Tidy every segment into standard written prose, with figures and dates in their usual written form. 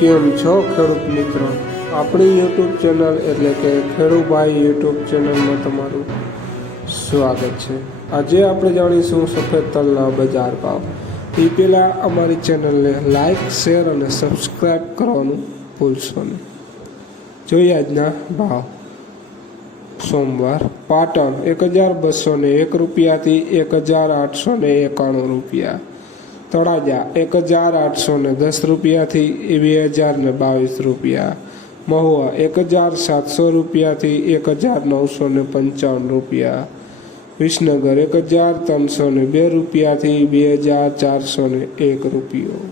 કેમ છો ખેડૂત મિત્રો? આપણી યુટ્યુબ ચેનલ એટલે કે ખેડૂભાઈ યુટ્યુબ ચેનલમાં તમારું સ્વાગત છે। આજે આપણે જાણીશું સફેદ તલના બજાર ભાવ। એ પહેલાં અમારી ચેનલને લાઇક, શેર અને સબસ્ક્રાઈબ કરવાનું ભૂલશો નહીં। જોઈએ આજના ભાવ। સોમવાર પાટણ 1201 રૂપિયાથી 1891 રૂપિયા, તળાજા 1810 રૂપિયાથી 2022 રૂપિયા, મહુવા 1700 રૂપિયાથી 1955 રૂપિયા, વિસનગર 1302 રૂપિયાથી 2401 રૂપિયો,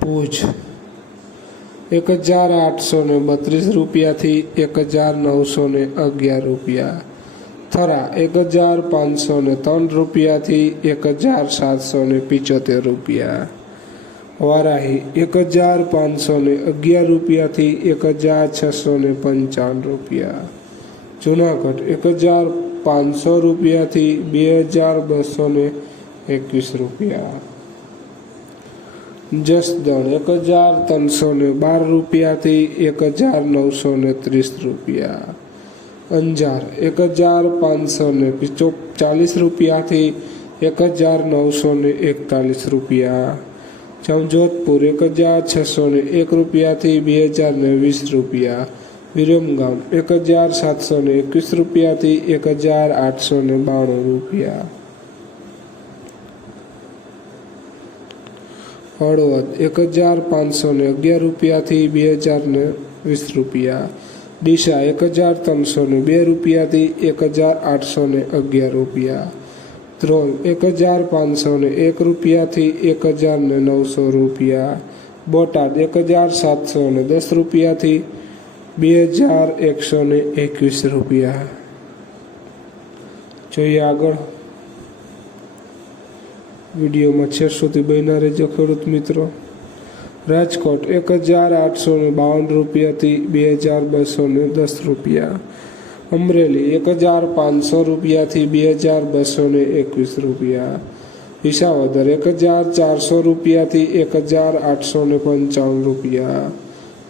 ભુજ 1832 રૂપિયાથી 1911 રૂપિયા, થરા 1503 રૂપિયાથી 1775 રૂપિયા, વારાહી 1511 રૂપિયાથી 1655 રૂપિયા, જુનાગઢ 1500 રૂપિયાથી 2221 રૂપિયા, જસદણ 1312 રૂપિયાથી 1930 રૂપિયા, અંજાર 1540 રૂપિયાથી 1941 રૂપિયા, જામજોધપુર 1601 રૂપિયાથી 2020 રૂપિયા, વિરમગામ 1721 રૂપિયાથી 1892 રૂપિયા, હળવદ 1511 રૂપિયાથી 2020 રૂપિયા, ડીસા 1302 રૂપિયાથી 1811 રૂપિયા, ધ્રોલ 1501 રૂપિયાથી 1900 રૂપિયા, બોટાદ 1710 રૂપિયાથી 2121 રૂપિયા। જોઈએ આગળ। વિડીયોમાં છેલ્લે સુધી બન્યા રહેજો ખેડૂત મિત્રો। રાજકોટ 1852 રૂપિયાથી 2210 રૂપિયા, અમરેલી 1500 રૂપિયાથી 2221 રૂપિયા, વિસાવદર 1400 રૂપિયાથી 1855 રૂપિયા,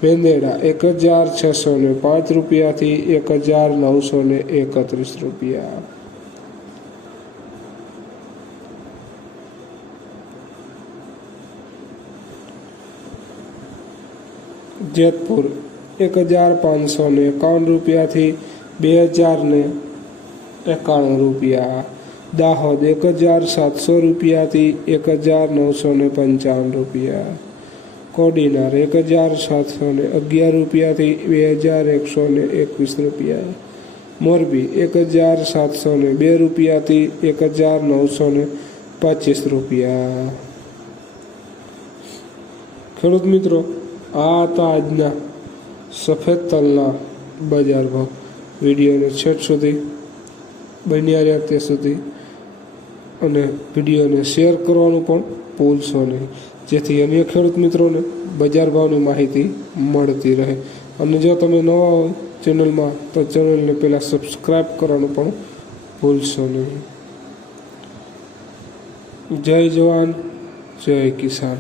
મેંદેડા 1605 રૂપિયાથી 1931 રૂપિયા, જેતપુર 1551 રૂપિયાથી 2091 રૂપિયા, દાહોદ 1700 રૂપિયાથી 1955 રૂપિયા, કોડીનાર 1711 રૂપિયાથી 2121 રૂપિયા, મોરબી 1702 રૂપિયાથી 1925 રૂપિયા। ખેડૂત મિત્રો, આ હતા આજના સફેદ તલના બજાર ભાવ। વિડીયોને છેલ્લે સુધી બન્યા રહ્યા ત્યાં સુધી અને વિડીયોને શેર કરવાનું પણ ભૂલશો નહીં, જેથી અન્ય ખેડૂત મિત્રોને બજાર ભાવની માહિતી મળતી રહે। અને જો તમે નવા હો ચેનલમાં તો ચેનલને પહેલાં સબસ્ક્રાઈબ કરવાનું પણ ભૂલશો નહીં। જય જવાન, જય કિસાન।